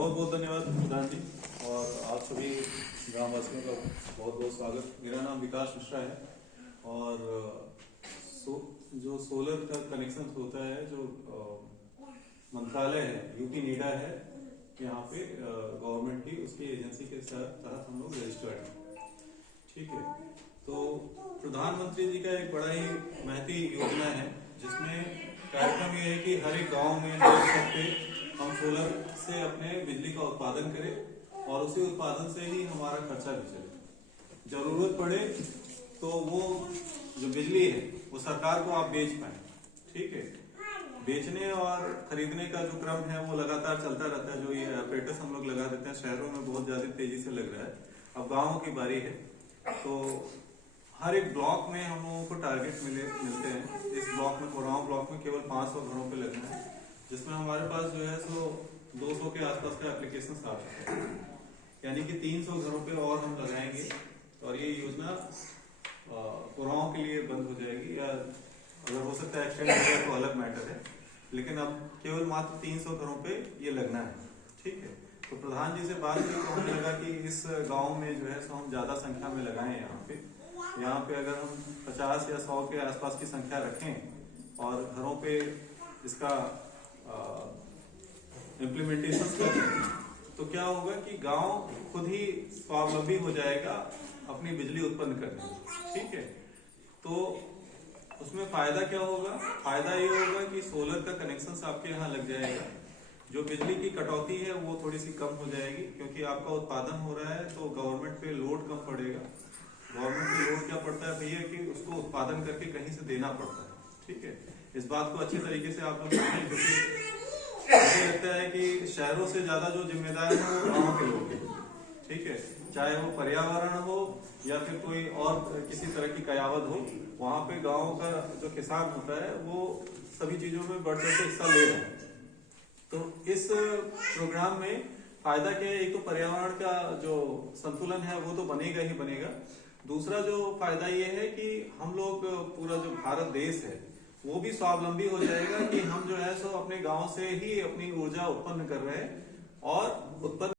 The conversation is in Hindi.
बहुत बहुत धन्यवाद प्रधान जी। और आप सभी ग्रामवासियों का बहुत बहुत स्वागत। मेरा नाम विकास मिश्रा है और जो सोलर का कनेक्शन होता है, जो मंत्रालय है, यूपी नीडा है, यहाँ पे गवर्नमेंट की उसकी एजेंसी के तहत हम लोग रजिस्टर्ड हैं। ठीक है, तो प्रधानमंत्री जी का एक बड़ा ही महती योजना है, जिसमें कार्यक्रम ये है कि हर एक गांव में, हर एक छत पे हम सोलर से अपने बिजली का उत्पादन करें और उसी उत्पादन से ही हमारा खर्चा भी चले। जरूरत पड़े तो वो जो बिजली है वो सरकार को आप बेच पाए। ठीक है, बेचने और खरीदने का जो क्रम है वो लगातार चलता रहता है। जो ये एपरेटस हम लोग लगा देते हैं, शहरों में बहुत ज्यादा तेजी से लग रहा है, अब गाँवों की बारी है। तो हर एक ब्लॉक में हम लोगों को टारगेट मिलते हैं। इस ब्लॉक में, कोरांव ब्लॉक में केवल 500 घरों पे लगना है, जिसमें हमारे पास जो है सो 200 के आसपास का एप्लीकेशन आ चुका है, यानी कि 300 घरों पे और हम लगाएंगे और ये योजना कोरांव के लिए बंद हो जाएगी, या अगर हो सकता है एक्सटेंड हो जाए तो अलग मैटर है, लेकिन अब केवल मात्र 300 घरों पे ये लगना है। ठीक है, तो प्रधान जी से बात की तो हमें लगा कि इस गांव में जो है सो हम ज्यादा संख्या में लगाएं। यहाँ पे अगर हम 50 या 100 के आसपास की संख्या रखें और घरों पे इसका इम्प्लीमेंटेशन करें, तो क्या होगा कि गांव खुद ही स्वावलंबी हो जाएगा अपनी बिजली उत्पन्न करने में। ठीक है, तो उसमें फायदा क्या होगा? फायदा ये होगा कि सोलर का कनेक्शन आपके यहाँ लग जाएगा, जो बिजली की कटौती है वो थोड़ी सी कम हो जाएगी, क्योंकि आपका उत्पादन हो रहा है तो गवर्नमेंट पे लोड कम पड़ेगा। गवर्नमेंट पे लोड क्या पड़ता है भैया, कि उसको उत्पादन करके कहीं से देना पड़ता है। ठीक है, इस बात को अच्छे तरीके से आप लोग समझें, क्योंकि मुझे लगता है कि शहरों से ज्यादा जो जिम्मेदार है वो गाँव के लोग हैं। ठीक है, चाहे वो पर्यावरण हो या फिर कोई और किसी तरह की कयावत हो, वहां पे गाँव का जो किसान होता है वो सभी चीजों में बढ़ चढ़ के हिस्सा ले रहा है। तो इस प्रोग्राम में फायदा क्या है? एक तो पर्यावरण का जो संतुलन है वो तो बनेगा ही बनेगा। दूसरा जो फायदा ये है कि हम लोग, पूरा जो भारत देश है वो भी स्वावलंबी हो जाएगा, कि हम जो है सो अपने गांव से ही अपनी ऊर्जा उत्पन्न कर रहे हैं और उत्पन्न